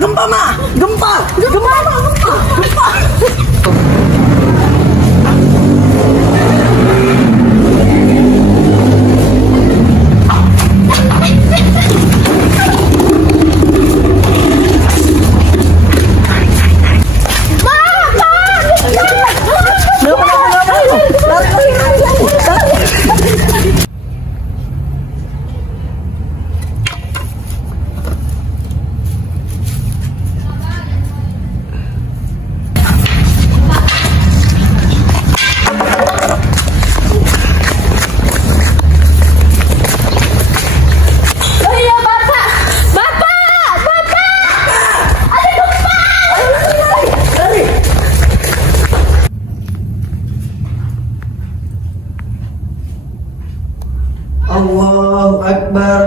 gempa, Ma. Gempa, gempa, gempa, gempa. Allahu Akbar.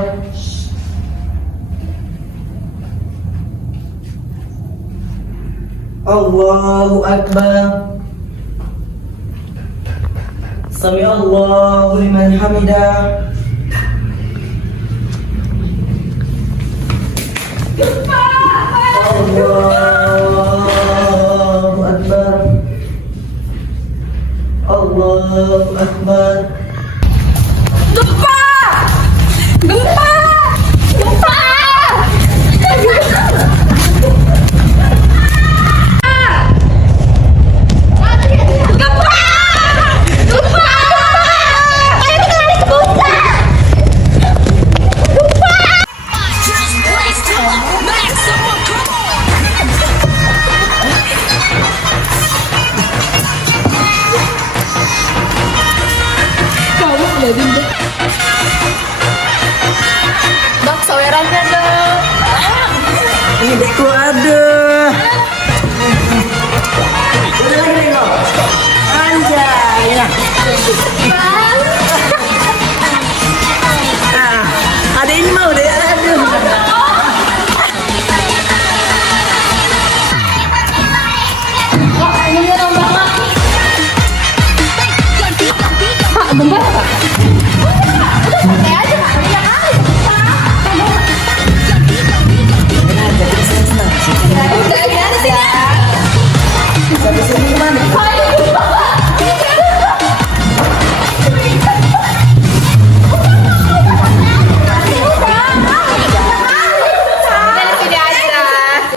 Allahu Akbar. Sami Allahu liman hamidah. Allahu Akbar. Allahu Akbar. Gempa! Gempa! Gempa! Gempa! Gempa! Ayo kita lari ke gempa! Kamu jadi deh. Bak, sawerannya dong. Ini dekku ada. Udah lagi nih lo. Anjay. Nah, ada ini mau deh. Aduh. Kok ini orang banget. Pak, bentar Pak. Udah santai aja Pak. Ya kali. Udah gimana sih ya? Sampai sini gimana? Ayo Pak. Dari sini aja.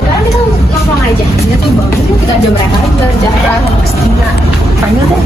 Nanti kita langsung aja. Ini tuh bagus. Kita aja mereka aja. Jangan pastinya. Panggil deh.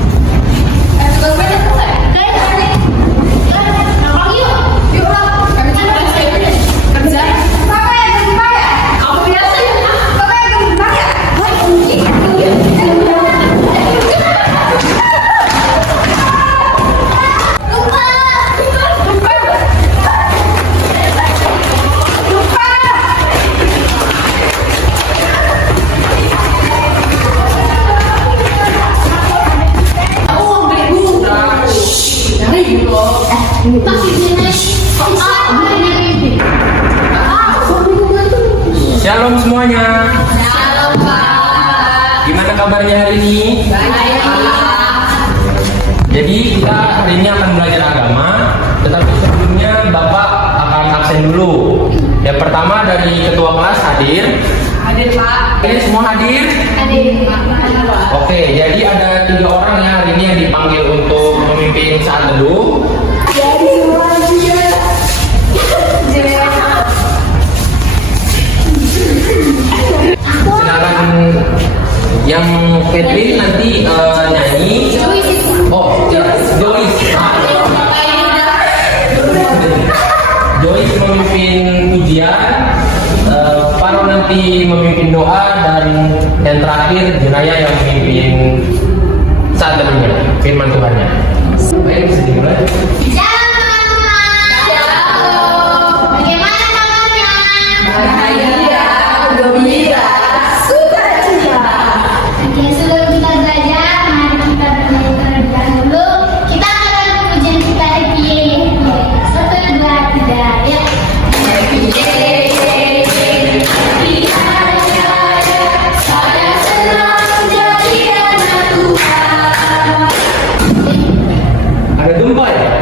Shalom semuanya. Halo Pak. Gimana kabarnya hari ini? Jadi kita hari ini akan belajar agama, tetapi sebelumnya Bapak akan absen dulu. Yang pertama dari ketua kelas hadir. Hadir Pak. Ini semua hadir? Hadir Pak. Oke, jadi ada 3 orang yang hari ini yang dipanggil untuk memimpin saat teduh. Jadi semua juga. Silakan yang Catherine nanti nyanyi. Oh, ya, Joyce. Joyce memimpin pujian, Faro nanti memimpin doa, dan yang terakhir Junaya yang memimpin saat teduhnya, firman Tuhannya. Baik, bisa dimulai. Bagaimana kabarnya? Bahagia, gembira, sukacita. Oke, sebelum kita belajar, mari kita berdoa terlebih dahulu. Kita akan pujian kita lagi. 1, 2, 3, ya. Saya senang menjadi anak Tuhan. Ada gempa ya?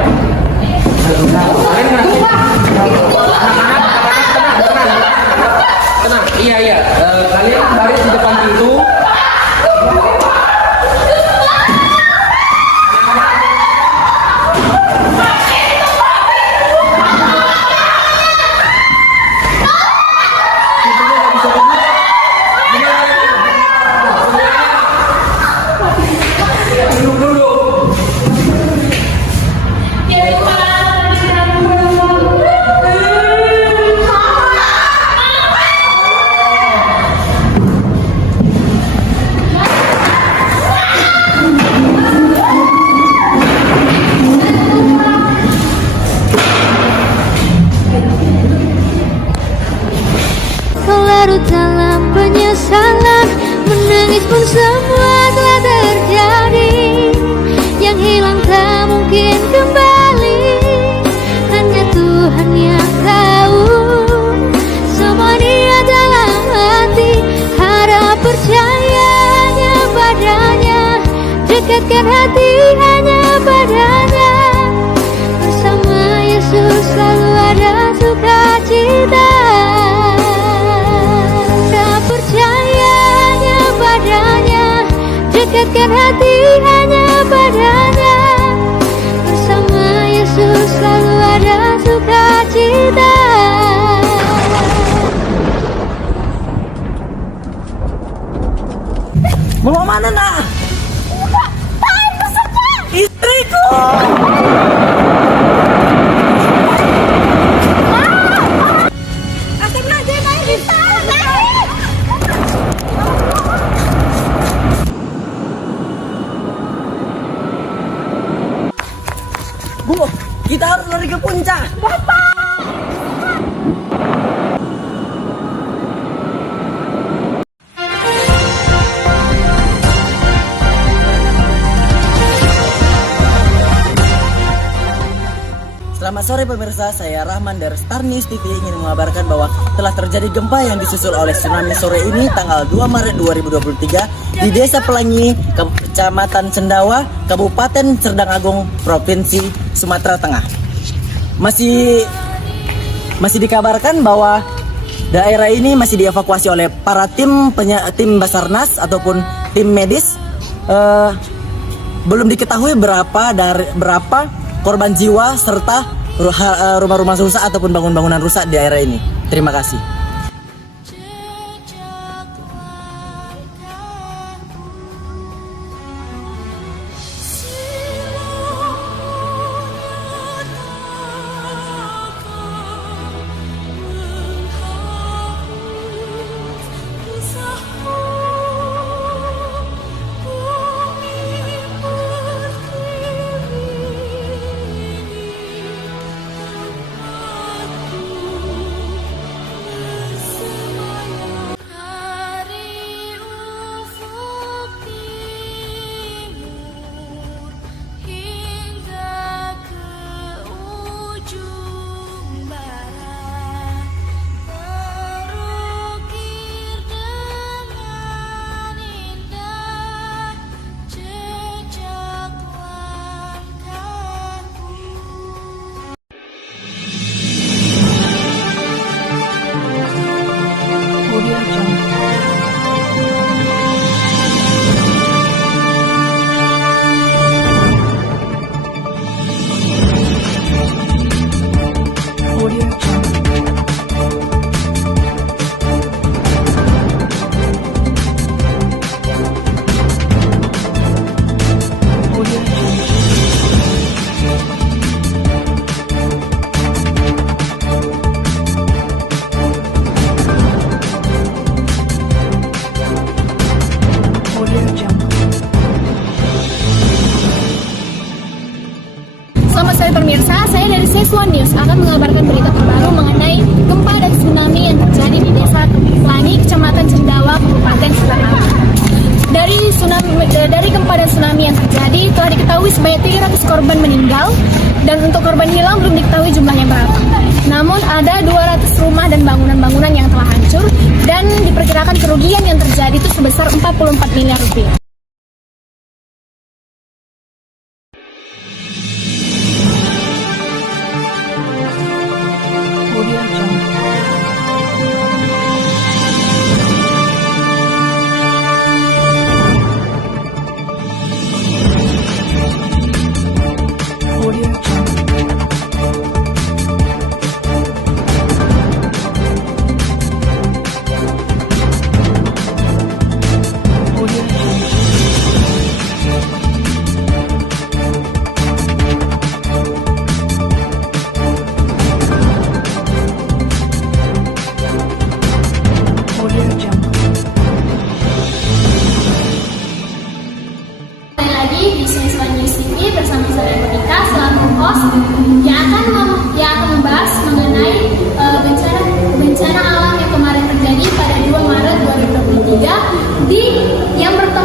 Namun semua telah terjadi, yang hilang tak mungkin kembali. Hanya Tuhan yang tahu semua niat dalam hati. Harap percayanya padanya, dekatkan hati hanya padanya. Bersama Yesus selalu ada sukacita. Harap percayanya padanya, dekatkan hati hanya padanya. Bersama Yesus selalu ada sukacita. Mau mana nak? Istriku. Bu, kita harus lari ke puncak. Selamat sore pemirsa, saya Rahman dari Star News TV ingin mengabarkan bahwa telah terjadi gempa yang disusul oleh tsunami sore ini tanggal 2 Maret 2023 di Desa Pelangi, Kecamatan Cendawa, Kabupaten Serdang Agung, Provinsi Sumatera Tengah. Masih dikabarkan bahwa daerah ini masih dievakuasi oleh para tim Basarnas ataupun tim medis. Belum diketahui berapa korban jiwa serta rumah-rumah rusak ataupun bangunan-bangunan rusak di daerah ini. Terima kasih. Selamat sore pemirsa, saya dari Seswan News akan mengabarkan berita terbaru mengenai gempa dan tsunami yang terjadi di Desa Pelangi, Kecamatan Cendawa, Kabupaten Serdang Agung. Dari gempa dan tsunami yang terjadi telah diketahui sebanyak 300 korban meninggal dan untuk korban hilang belum diketahui jumlahnya berapa. Namun ada 200 rumah dan bangunan-bangunan yang telah hancur dan diperkirakan kerugian yang terjadi itu sebesar 44 miliar rupiah. Di Seswan News TV bersama saya Monika selaku host yang akan membahas mengenai bencana alam yang kemarin terjadi pada 2 Maret 2023 yang pertama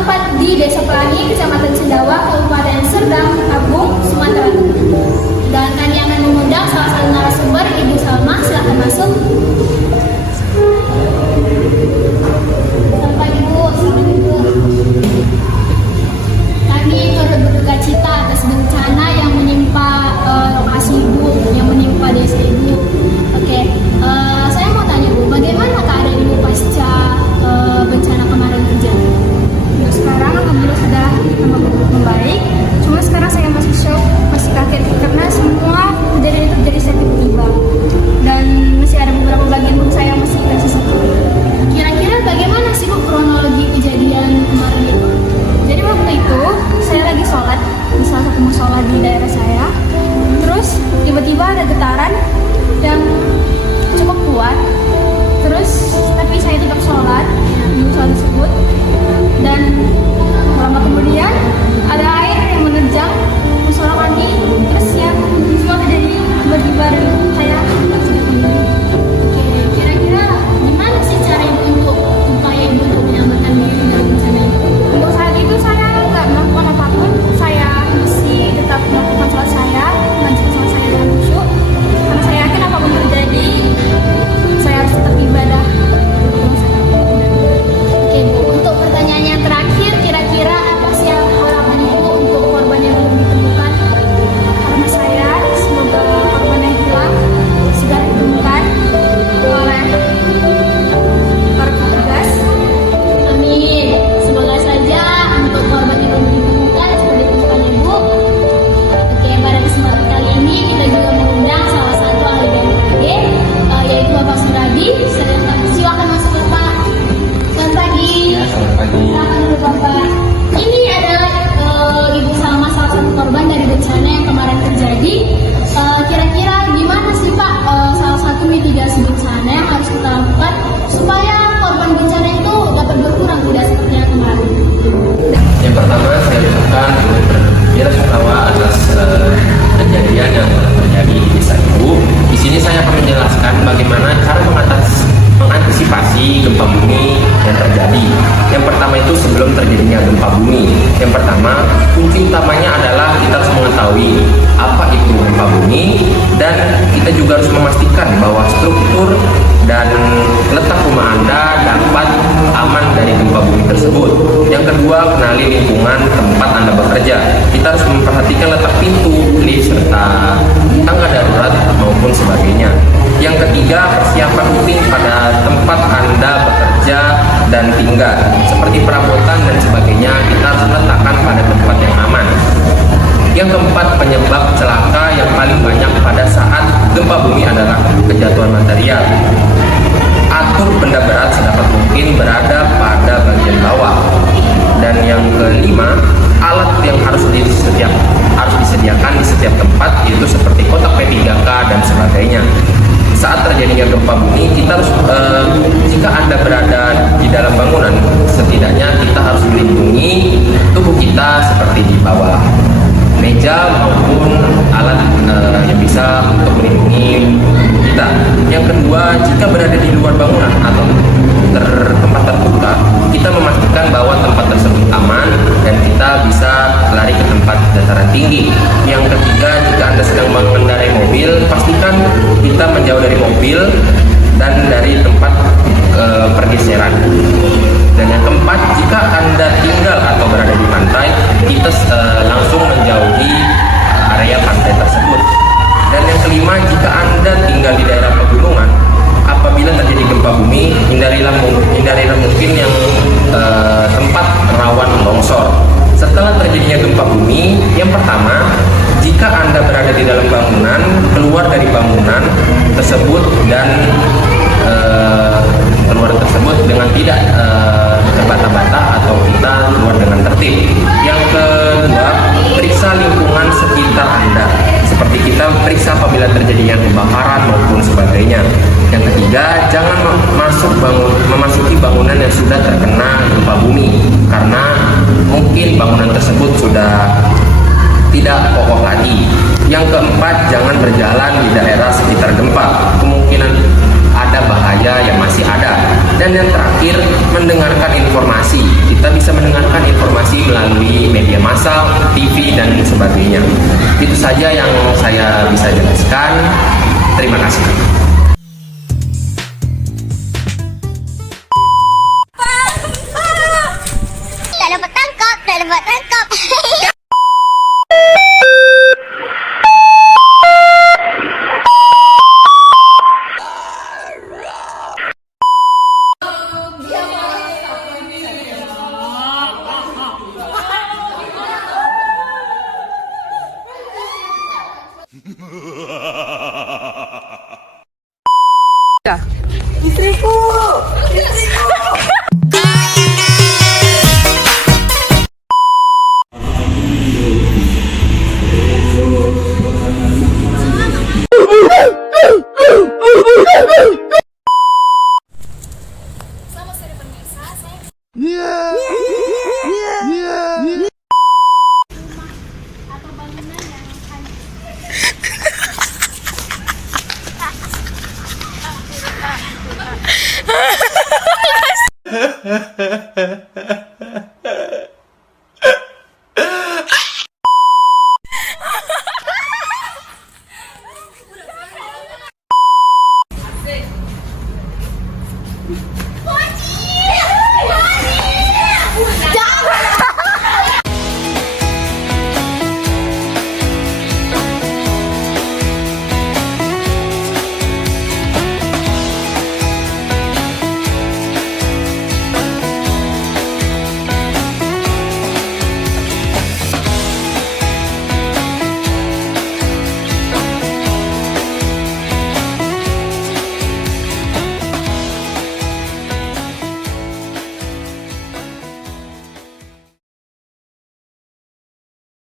Yang pertama itu sebelum terjadinya gempa bumi. Yang pertama, kunci utamanya adalah kita harus mengetahui apa itu gempa bumi, dan kita juga harus memastikan bahwa struktur dan letak rumah Anda dapat aman dari gempa bumi tersebut. Yang kedua, kenali lingkungan tempat Anda bekerja. Kita harus memperhatikan letak pintu, lift, serta tangga darurat maupun sebagainya. Yang ketiga, persiapan rutin pada tempat Anda bekerja dan tinggal, seperti perabotan dan sebagainya, kita harus letakkan pada tempat yang aman. Yang keempat, penyebab celaka yang paling banyak pada saat gempa bumi adalah kejatuhan material. Atur benda berat sedapat mungkin berada pada bagian bawah. Dan yang kelima, alat yang harus disediakan di setiap tempat, yaitu seperti kotak P3K dan sebagainya. Saat terjadinya gempa bumi, kita harus jika Anda berada di dalam bangunan, setidaknya kita harus melindungi tubuh kita seperti di bawah meja maupun alat yang bisa untuk melindungi kita. Yang kedua, jika berada di luar bangunan atau tempat terbuka, kita memastikan bahwa tempat tersebut aman dan kita bisa lari ke tempat dataran tinggi. Yang ketiga, jika Anda sedang mengendarai mobil, pastikan kita menjauh dari mobil dan dari tempat pergeseran. Dan yang keempat, jika Anda tinggal atau berada di pantai, kita langsung menjauhi area pantai tersebut. Dan yang kelima, jika Anda tinggal di daerah pegunungan, apabila terjadi gempa bumi, hindarilah mungkin yang tempat rawan longsor. Setelah terjadinya gempa bumi, yang pertama, jika Anda berada di dalam bangunan, keluar dari bangunan tersebut dan dengan tidak terbata-bata atau kita keluar dengan tertib. Yang kedua, periksa lingkungan sekitar Anda, seperti kita periksa apabila terjadinya kebakaran maupun sebagainya. Yang ketiga, jangan memasuki bangunan yang sudah terkena gempa bumi, karena mungkin bangunan tersebut sudah tidak kokoh lagi. Yang keempat, jangan berjalan di daerah sekitar gempa, kemungkinan ada bahaya yang masih ada. Dan yang terakhir, mendengarkan informasi. Kita bisa mendengarkan informasi melalui media massal, TV, dan sebagainya. Itu saja yang saya bisa jelaskan. Terima kasih. Tak dapat tangkap, tak dapat tangkap. Selamat sore pemirsa, saya atau bangunan yang hancur.